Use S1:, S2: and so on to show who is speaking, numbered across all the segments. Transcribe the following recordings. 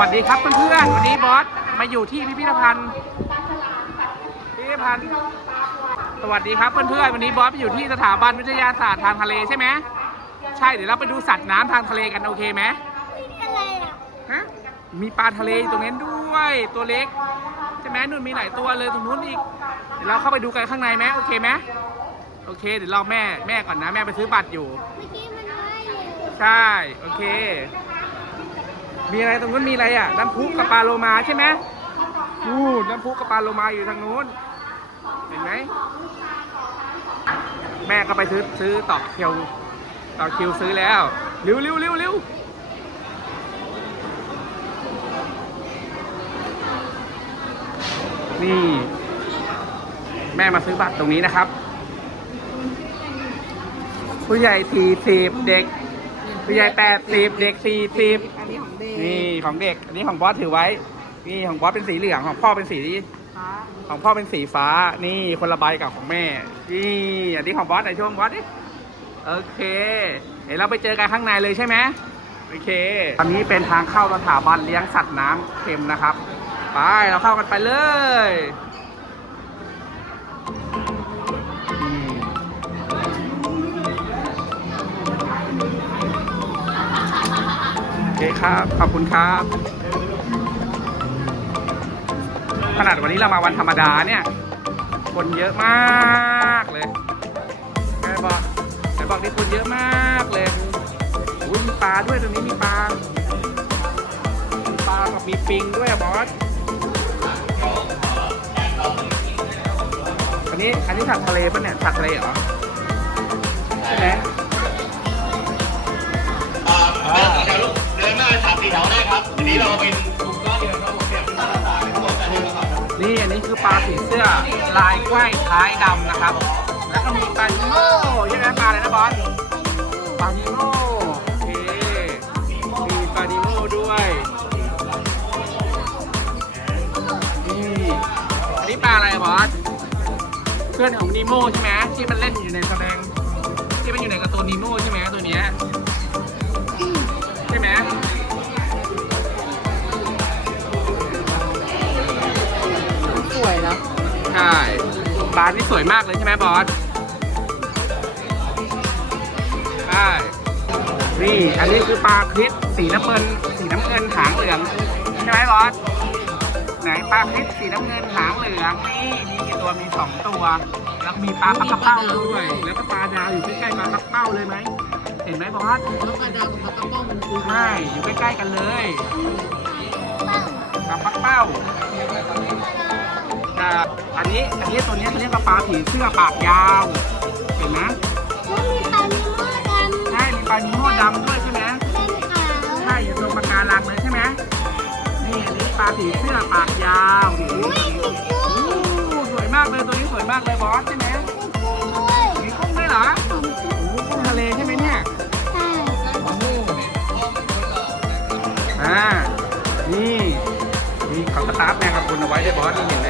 S1: วัสดีครับเพื่อนๆ วันนี้บอสมาอยู่ที่พิพิธภัณฑ์พิพิธภัณฑ์ สวัสดีครับเพื่อนๆ วันนี้บอสมาอยู่ที่สถาบันวิทยาศาสตร์ทางทะเลใช่ไหมใช่เดี๋ยวเราไปดูสัตว์น้ำทางทะเลกันโอเคไหม
S2: อะไรอะ
S1: ฮะมีปลาทะเลอยู่ตรงนั้นด้วยตัวเล็กใช่ไหมนู่นมีหลายตัวเลยตรงนู้นอีกเดี๋ยวเราเข้าไปดูกันข้างในไหมโอเคไหมโอเคเดี๋ยวเราแม่แม่ก่อนนะแม่ไปซื้อบัตรอยู่
S2: เมื่อกี้มันว่ายอยู่
S1: ใช่ โอเค มีอะไรตรงนู้นมีอะไรอะน้ำพุกับปลาโลมาใช่ไหมอู้น้ำพุกับปลาโลมาอยู่ทางนู้น เห็นไหม แม่ก็ไปซื้อซื้อต่อคิวต่อคิวซื้อแล้วเร็วเร็วเร็วเร็วนี่ แม่มาซื้อบัตรตรงนี้นะครับ ผู้ใหญ่สี่สิบเด็ก ผู้ใหญ่แปดสิบเด็กสี่สิบ
S3: อันนี้ของเด็ก
S1: นี่ของเด็ก อันนี้ของบอสถือไว้ นี่ของบอสเป็นสีเหลืองของพ่อเป็นสี
S3: ฟ้า
S1: ของพ่อเป็นสีฟ้า นี่คนละใบกับของแม่ นี่อันนี้ของบอสไหนช่วงบอสดิโอเคเดี๋ยวเราไปเจอกันข้างในเลยใช่ไหมโอเคอันนี้เป็นทางเข้าสถาบันเลี้ยงสัตว์น้ำเค็มนะครับ ไปเราเข้ากันไปเลย เคครับ ขอบคุณครับ ขนาดวันนี้เรามาวันธรรมดาเนี่ย คนเยอะมากเลยแม่บอกแม่บอกนี่คนเยอะมากเลยอุ้ยมีปลาด้วยตรงนี้มีปลามีปลากับมีปิงด้วยบอสอันนี้อันนี้สัตว์ทะเลปะเนี่ยสัตว์ทะเลเหรอใช่ไหม
S4: นี้เราเป็นกลุ่มก้อนเดียวครับผมเนี่ยเป็นตลาดสายทั้งหมดจะเดินมาก่อน
S1: นี่อันนี้คือปลาผีเสื้อลายไขว้ท้ายดำนะครับ แล้วก็มีปลานิโม่ใช่ไหมปลาอะไรนะบอสปลานิโม่โอเคมีปลานิโม่ด้วยนี่อันนี้ปลาอะไรบอสเพื่อนของนิโม่ใช่ไหมที่มันเล่นอยู่ในแสดงที่มันอยู่ในการ์ตูนนิโม่ใช่ไหมตัวเนี้ย
S3: วยนะ
S1: ใช่ปลาที่สวยมากเลยใช่ไหมบอสใช่นี่อันนี้คือปลาคริสสีน้ำเงิน สีน้ำเงินหางเหลืองใช่ไหมบอสไหนปลาคริสสีน้ำเงินหางเหลืองนี่มีกี่ตัวมีสองตัวแล้วก็มีปลาปักกระเป้าด้วยแล้วก็ปลาดาวอยู่ใกล้ๆปลาปักเป้าเลยไหมเห็นไหมบอส
S3: แล้วปลาดาวกับปลากระป๋องมันคือ
S1: ใช่อยู่ใกล้ๆกันเลยปลาปักเป้า อ่าอันนี้อันนี้ตัวเนี้ยเขาเรียกว่าปลาผีเสื้อปากยาว เห็นไหม
S2: แล้วมีปลานิโม่ดำ
S1: ใช่มีปลานิโม่ดำด้วยใช่ไหม
S2: เป็นขาว
S1: ใช่อยู่ตรงปะการังเลยใช่ไหมนี่อันนี้ปลาผีเสื้อปากยาวนี่
S2: อุ้ยมีกุ้ง
S1: อู้สวยมากเลยตัวนี้สวยมากเลยบอสใช่ไหม
S2: มีกุ้งด้วย
S1: มีกุ้งด้วยเหรอโอ้โหกุ้งทะเลใช่ไหมเนี่ย
S2: ใช่
S1: อ่านี่นี่เขาสตาร์ฟแมงกะพรุนเอาไว้ด้วยบอสนี่เห็นไหม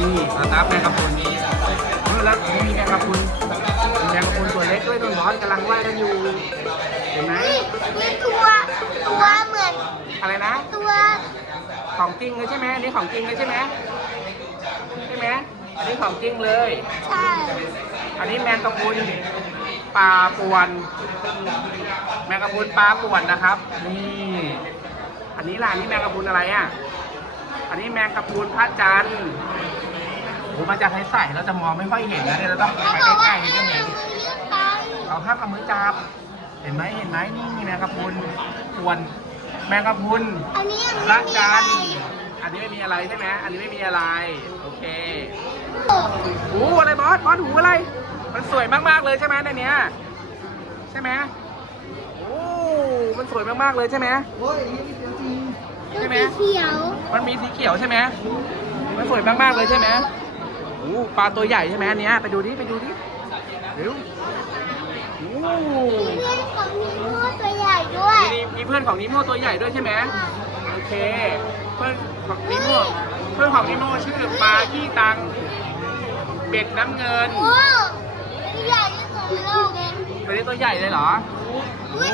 S1: นี่สตาร์ฟแมงกะพรุนเออแล้วมีแมงกะพรุนแมงกะพรุนตัวเล็กด้วยตัวบอสกำลังว่ายกันอยู่เห็นไหม
S2: นี่มีตัวตัวเหมือน
S1: อะไรนะ
S2: ตัว
S1: ของจริงเลยใช่ไหมอันนี้ของจริงเลยใช่ไหมใช่ไหมอันนี้ของจริงเลย
S2: ใช่
S1: อันนี้แมงกะพรุนปลาป่วน แมงกะพรุนปลาป่วนนะครับนี่อันนี้ล่ะอันนี้แมงกะพรุนอะไรอะอันนี้แมงกะพรุนพระจันทร์ โอ้มันจะใสๆเราจะมองไม่ค่อยเห็นนะเนี่ยเราต้อง
S2: เขา
S1: ไป
S2: บอก
S1: ใก
S2: ว่า
S1: ล้ๆ
S2: ให้
S1: ถึงจะ
S2: เอา
S1: เห็น
S2: มือยื่นไป
S1: เอาห้ามเอามือจับ เห็นไหมเห็นไหมนี่แมงกะพรุนป่วนแมงกะพรุน
S2: อันนี้ยัง
S1: พ
S2: ไม่
S1: ระ
S2: มี
S1: จั
S2: อะ
S1: น
S2: ไร
S1: ทร์อันนี้ไม่มีอะไรใช่ไหมอันนี้ไม่มีอะไร โอเค
S2: โอ้
S1: หูอะไรบอสบอสหูอะไร มันสวยมากๆเลยใช่ไหมในเนี้ยใช่ไหมโอ้มันสวยมากๆเลยใช่ไหม
S3: โอ้ยนี่มีเสียงจริง
S2: ดู
S1: ใช่ไหม
S2: สีเขียว
S1: มันมีสีเขียวใช่ไหมมันสวยมากๆเลยใช่ไหมโอ้ ปลาตัวใหญ่ใช่ไหมอันเนี้ยไปดูดิไปดูดิเร็วโอ้
S2: มีเพื่อนของนิโม่ตัวใหญ่ด้วย
S1: มีมีเพื่อนของนิโมตัวใหญ่ด้วยใช่ไหมโอเค เพื่อนของนิโมเพื่อนของนิโมชื่อปลาขี้ตังเป็ดน้ำเงิน
S2: โอ้อันนี้ใหญ่ที่สุดในโลกเลย
S1: ตัวนี้ตัวใหญ่เลยเหรอโอ้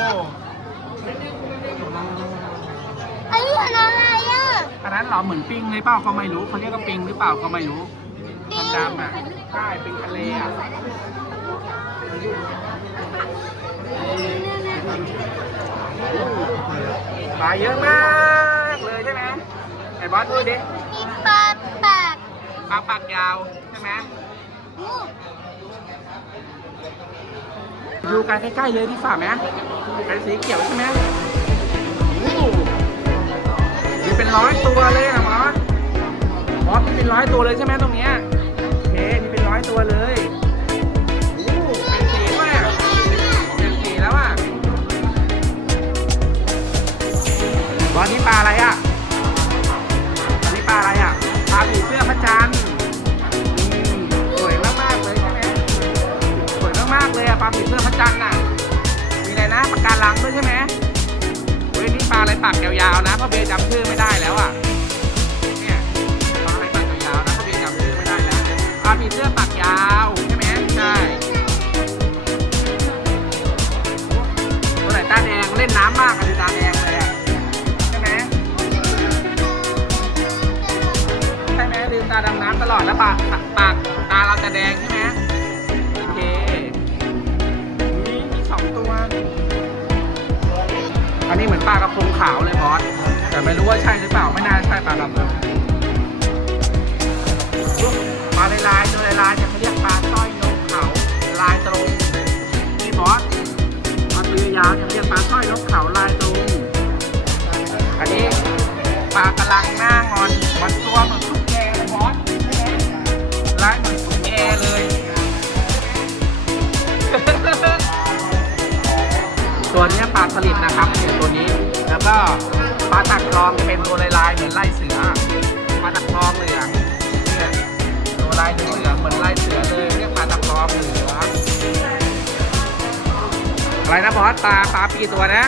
S2: อันนี้อะไร
S1: นั้นเหรอเหมือนปิงเลยเปล่าก็ไม่รู้เขาเรียกว่าปิงหรือเปล่าก็ไม่รู้ ดำๆอะใช่ปิงทะเลอะปลาเยอะมากเลยใช่ไหมไอ้บอสดูดิ
S2: มีปลาปาก
S1: ปลาปากยาวใช่ไหมดูกันใกล้ๆเลยดีฝ่าไหมเป็นสีเขียวใช่ไหมมีเป็นร้อยตัวเลยอะมอบอสมีเป็นร้อยตัวเลยใช่ไหมตรงเนี้ย ตัวเลยเป็นสีด้วยอะเป็นสีแล้วอะบอสนี่ปลาอะไรอะอันนี้ปลาอะไรอะปลาผีเสื้อพระจันทร์สวยมากๆเลยใช่ไหมสวยมากๆเลยอะปลาผีเสื้อพระจันทร์น่ะมีอะไรนะปากการังด้วยใช่ไหมเฮ้ยนี่ปลาอะไรปากยาวๆนะเพราะเบย์จำชื่อไม่ได้แล้วอะ แล้วปากปากตาเราจะแดงใช่ไหมโอเคนี่มีสองตัว อันนี้เหมือนปลากระพงขาวเลยบอสแต่ไม่รู้ว่าใช่หรือเปล่าไม่น่าใช่ปลากระพงปลาลายลายๆตัวลายลายๆเนี่ยเขาเรียกปลาสร้อยนกเขาลายตรงนี่บอสปลาตัวยาวเนี่ยเรียกปลาสร้อยนกเขาลายตรง สลิดนะครับเนี่ยตัวนี้ แล้วก็ปลาตักทองจะเป็นตัวลายๆเหมือนไลายเสือปลาตักทองเหลืองเนี่ยตัวลายเหลืองเหมือนไลายเสือเลยเรียกปลาตักทองเหลืองอะไรนะบอสปลาปลาปีกี่ตัวนะ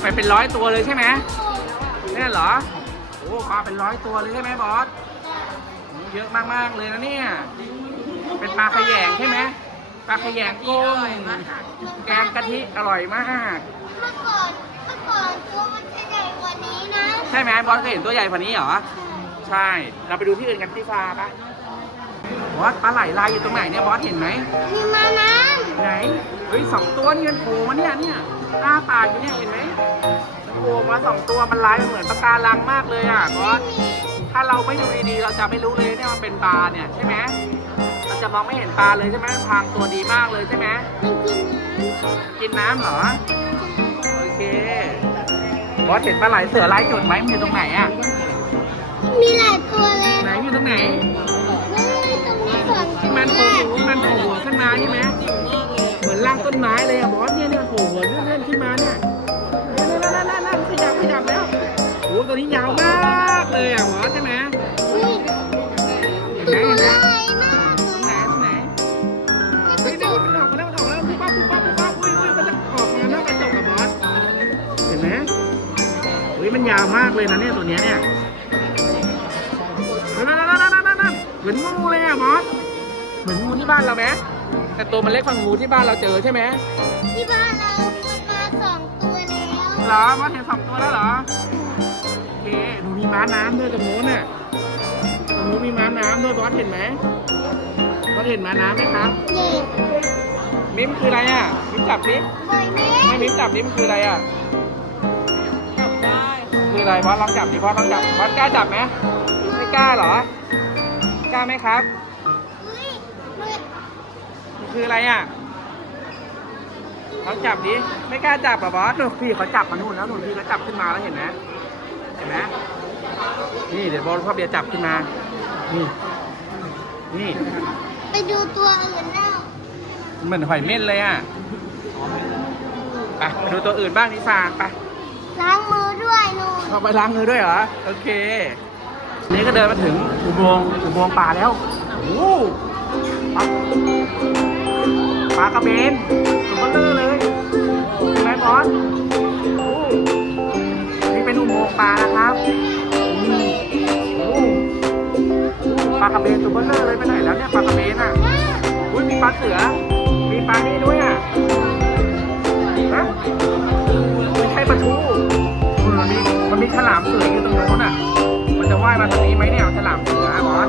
S1: ไปเป็นร้อยตัวเลยใช่ไหมเนี่ยเหรอโอ้ปลาเป็นร้อยตัวเลยใช่ไหมบอสเยอะมากๆเลยนะเนี่ยเป็นปลาขยงใช่ไหม ปลาขยงกุ้งแกงกะทิอร่อยมาก
S2: เมื่อก่อนเมื่อก่อนตัวมันจะใหญ่กว่านี้นะ
S1: ใช่ไหมบอสเคยเห็นตัวใหญ่กว่านี้เหรอ ใช่ เราไปดูที่อื่นกันที่ฟาปะบอสปลาไหลลายอยู่ตรงไหนเนี่ยบอสเห็นไหม
S2: มีมาน้
S1: ไหน เฮ้ยสองตัวนี่มันโผล่มาเนี่ยเนี่ยอ้าปากอยู่เนี่ยเห็นไหมมันโผล่มาสองตัวมันลายเหมือนปะการังมากเลยอะบอส ถ้าเราไม่ดูดีๆเราจะไม่รู้เลยเนี่ยมันเป็นปลาเนี่ยใช่ไหมเรา จะมองไม่เห็นปลาเลยใช่ไหมพรางตัวดีมากเลยใช่ไหมำ
S2: มันกินน้ำ
S1: กินน้ำเหรอ โอเคบอสเห็นปลาไหลเสือลายจุดไหมมันอยู่ตรงไหนอะ
S2: มีหลายตัวเลย
S1: ไหนอยู่ตรงไหน
S2: นี่ตรงนี้สองตั
S1: ที่
S2: ว
S1: มันโผล่หัวมันโผล่หัวขึ้นมาใช่ไหมเหมือนรากต้นไม้เลยอะบอสเนี่ยเนี่ยโผล่หัวเลื่อนๆขึ้นมาเนี่ยนั่นนั่นนั่นขยับขยับแล้วโอ้ตัวนี้ยาวมากเลยอะบอส มันยาวมากเลยนะเนี่ยตัวเนี้ยเนี่ยนั่นนั่นนั่นนั่นนั่นนั่นเหมือนงูเลยอะบอสเหมือนงูที่บ้านเราไหมแต่ตัวมันเล็กกว่างูที่บ้านเราเจอใช่ไหม
S2: ที่บ้านเรามันมาสองตัวแล้ว
S1: เหรอบอสเห็นสองตัวแล้วเหรอโอเคหนูมีม้าน้ำด้วยตรงนู้นน่ะตรงนู้นมีม้าน้ำด้วยบอสเห็นไหมบอสเห็นม้าน้ำไหมครับ
S2: เด็ก
S1: มิมคืออะไรอะ มิมจับดิ
S2: บ่อยแม่
S1: ไม่มิมจับดิมันคืออะไรอะ
S3: จับได้
S1: คืออะไรบอสลองจับดิบอลองจับบอสกล้าจับไหมไม่กล้าเหรอกล้าไหมครับมันคืออะไรอะลองจับดิไม่กล้าจับหรอบอสดูพี่เขาจับมานู่นแล้วนู่นพี่เขาจับขึ้นมาแล้วเห็นไหมเห็นไหมนี่เดี๋ยวบอสพ่อเบียจับขึ้นมานี่นี่
S2: ไปดูตัวอื่นแล้ว
S1: เหมือนหอยเม่นเลยอะไปไปดูตัวอื่นบ้างนิสาไป
S2: ล้างมือ ด้วยนู
S1: เอาไปล้างมือด้วยเหรอ โอเค นี่ก็เดินมาถึงอุโมงค์อุโมงค์ป่าแล้วโอ้โหปลากระเบนตัวเบลอเลยเห็นไหมบอสโอ้นี่เป็นอุโมงค์ปลานะครับอืมโอ้ปลากระเบนตัวเบลอเลยไปไหนแล้วเนี่ยปลากระเบนอะอุ้ยมีปลาเสือ มีปลานี่ด้วยอะฮะไม่ใช่ปลาทู ฉลามเสืออยู่ตรงโน้นอะ มันจะว่ายมาตรงนี้ไหมเนี่
S2: ย ฉลา
S1: มเสือ
S2: บอ
S1: ส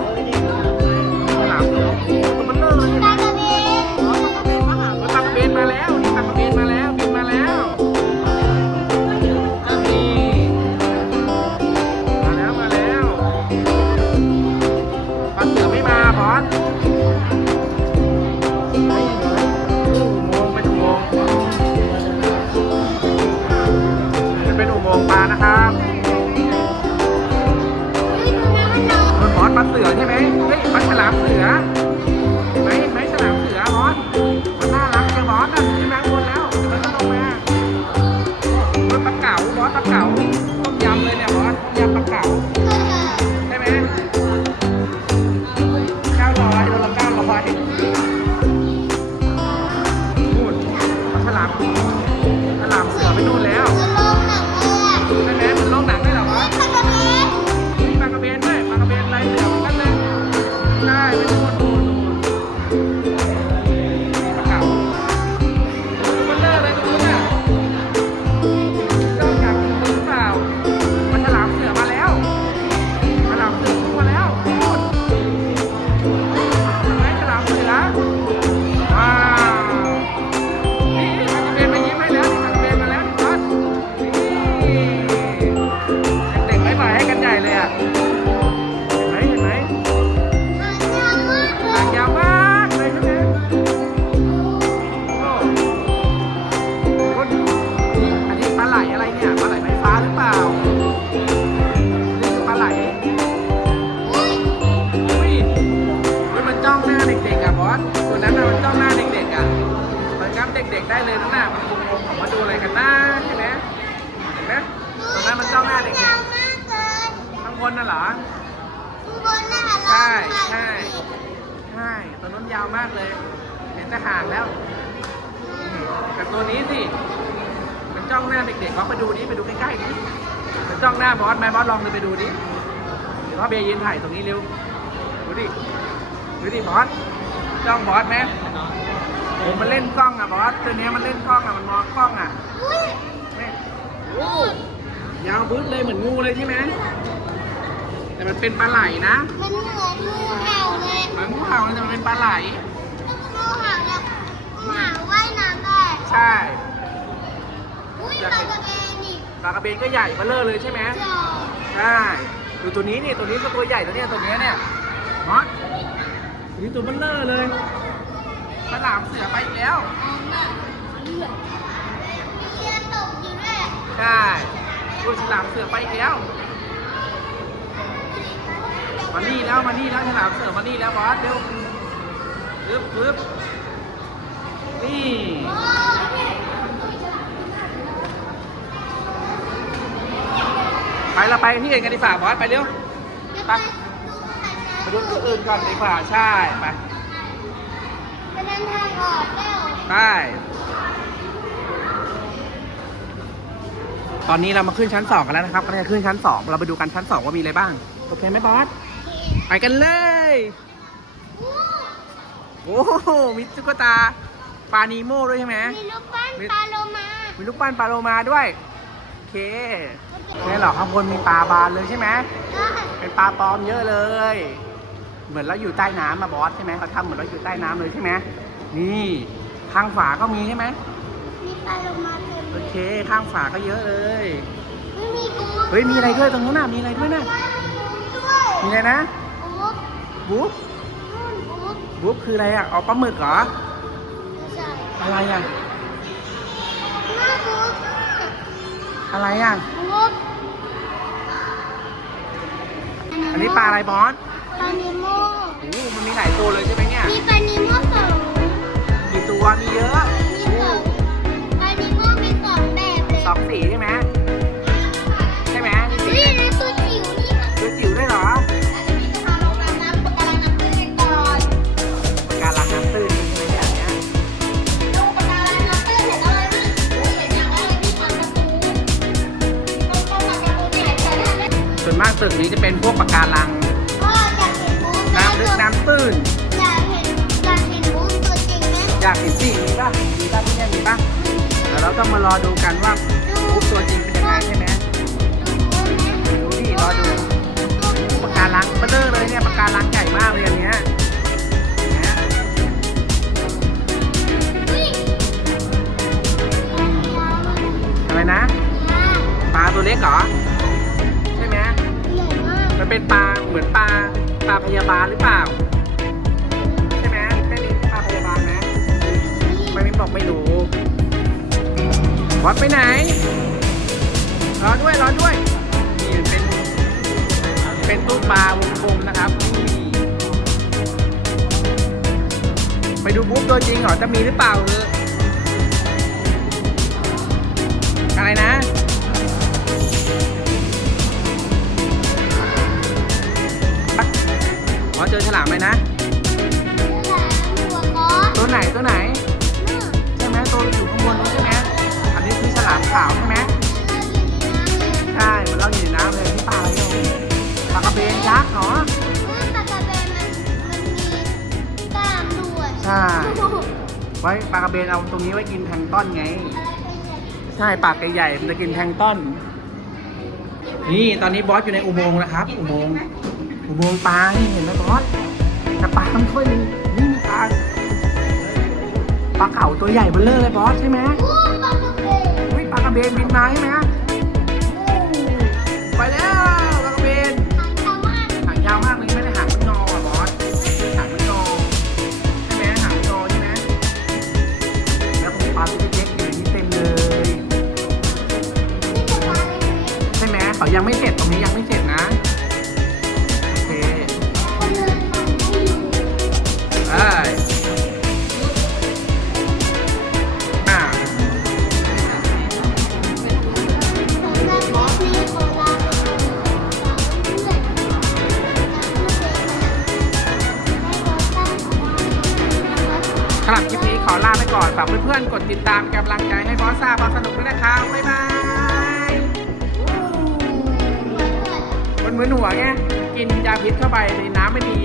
S1: จ้องหน้าเด็กๆลองไปดูดิไปดูใกล้ๆดิมันจ้องหน้าบอสไหมบอสลองเดินไปดูดิเดี๋ยวพ่อเบียร์ยืนถ่ายตรงนี้เร็ว ดูดิ ดูดิบอส จ้องบอสไหมผมมันเล่นกล้องอะบอส ตัวเนี้ยมันเล่นกล้องอะมันมองกล้องอะ
S2: อุ้ย
S1: นี่โอ้ยาวบึ้ดเลยเหมือนงูเลยใช่ไหมแต่มันเป็นปลาไหลนะ
S2: มันเหมือนงูเห่าเลย
S1: เหมือนงูเห่าแต่มันเป็นปลาไหล
S2: งูเห่าเนี่ยงูเห่าว่ายน้ำได้
S1: ใช่
S2: อุ้ยปลากระเบน
S1: ปลากระเบนก็ใหญ่เบ้อเลอเลยใช่ไหมใช่ดูตัวนี้นี่ตัวนี้ก็ตัวใหญ่ตัวเนี้ยตัวเนี้ยเนี่ยมอตนี้ตัวเบ้อเลอเลยฉลามเสือไปอีกแล้ว
S2: มีเชือกตกอยู่ด้วย
S1: ใช่ดูฉลามเสือไปอีกแล้วมานี่แล้วมานี่แล้วฉลามเสือมานี่แล้วบอสเร็วปึ๊บปึ๊บนี่
S2: โอ้ย
S1: ไป เราไปที่อื่นกันดีกว่าบอสไปเร็ว
S2: เดี๋ยว
S1: ไป
S2: ไปดูหายใจ
S1: ไปดูตัวอื่นก่อนดีกว่าใช่ไป
S2: ไปเดินทางออกแล้ว
S1: ไปตอนนี้เรามาขึ้นชั้นสองกันแล้วนะครับก็จะขึ้นชั้นสองเราไปดูกันชั้นสองว่ามีอะไรบ้างโอเคไหมบอสไปกันเลยโอ้โหมีตุ๊กตาปลานีโม่ด้วยใช่ไหม
S2: มีรูปปั้นปลาโลมา
S1: มีลูกปั้นปลาโลมาด้วยโอ เคใช่หรอข้างบนมีปลาบานเลยใช่ไหม
S2: ได้
S1: เป็นปลาปลอมเยอะเลย เหมือนเราอยู่ใต้น้ำมาบอสใช่ไหมเขาทำเหมือนเราอยู่ใต้น้ำเลยใช่ไหมนี่ข้างฝาก็มีใช่ไหม
S2: มีปลาโลมาเต็ม
S1: โอเค ข้างฝาก็เยอะเลย
S2: ไม่มีกู
S1: เฮ้ยมีอะไรด้วยตรงนู้นน่ะมีอะไรด้วยนะ
S2: ด้วย
S1: มีอะไรนะ
S2: บุ๊ก
S1: บุ๊บ
S2: นู่นบุ๊ก
S1: บุ๊บคืออะไรอะเอาปลาหมึกเหรอ
S2: ไม่ใช่
S1: อะไรอะ
S2: หน้าบุ๊ก
S1: อะไรอะ
S2: บุ๊ก
S1: อันนี้ปลาอะไรบอส
S2: ปลานิโม
S1: โอ้โหมันมีหลายตัวเลยใช่ไหมเนี่ย
S2: มีปลานิโมสอง
S1: กี่ตัว มีเยอะ
S2: ส่วนมากตึกนี้
S1: จะเป็นพวกปะการัง
S2: พ่ออยากเห็นบุ๊ก
S1: น้ำลึกน้ำตื้น
S2: อยากเห็นอยากเห็นบุ๊กตัวจริงไหม
S1: อยากเห็นสิมีป่ะมีป่ะที่เนี่ยมีป่ะเดี๋ยวเราต้องมารอดูกันว่าบุ๊กตัวจริงเป็นยังไงใช่ไหมดูดิรอดูปะการังเบลเลอร์เลยเนี่ยปะการังใหญ่มากเลยอันเนี้ยเห็นไหมอะไรนะปลาตัวเล็กเหรอใช่ไหมมัน เป็นปลาเหมือนปลาปลาพยาบาลหรือเปล่า ใช่ไหมแม่นี้ปลาพยาบาลนะไม่มิ้นบอกไม่รู้วัดไปไหนรอด้วยรอด้วยนี่เป็นเป็นตู้ปลาวงกลมนะครับนี่ไปดูบุ๊กตัวจริงเหรอจะมีหรือเปล่าเอออะไรนะ อ๋อเจอฉลามไหมนะตัวไหนตัวไหนใช่ไหมตัวอยู่ข้างบนนู้นใช่ไหมขาวใช่ไหมใช่เหมันเราอยู่ในน้ำเลยที่ปลาอะไรอยู่ปลากระเบนยักษ์เนาะ
S2: ปลากระเบนมันมันมีกล้ามด้วย
S1: ใช่ไว้ปลากระเบนเอาตรงนี้ไว้กินแพลงก์ต้อนไง ใช่ปากใหญ่ๆมันจะกินแพลงก์ต้นนี่ตอนนี้บอสอยู่ในอุโมงค์นะครับ อุโมงค์ อุโมงค์ปลานี่เห็นไหมบอสแต่ปลามันค่อยมีนี่มีปลาปลาเก๋าตัวใหญ่เบ้อเลอเลยบอสใช่ไหม
S2: โอ้ปลากระเบน
S1: อุ้ยปลากระเบนบินมาใช่ไหม
S2: พื่อนๆ ก
S1: ดติดตามกำลังใจให้บอสซ่าบอสสนุกด้วยนะครับ บ๊ายบายมันเหมือนหัวไง กินยาพิษเข้าไปในน้ำไม่ดี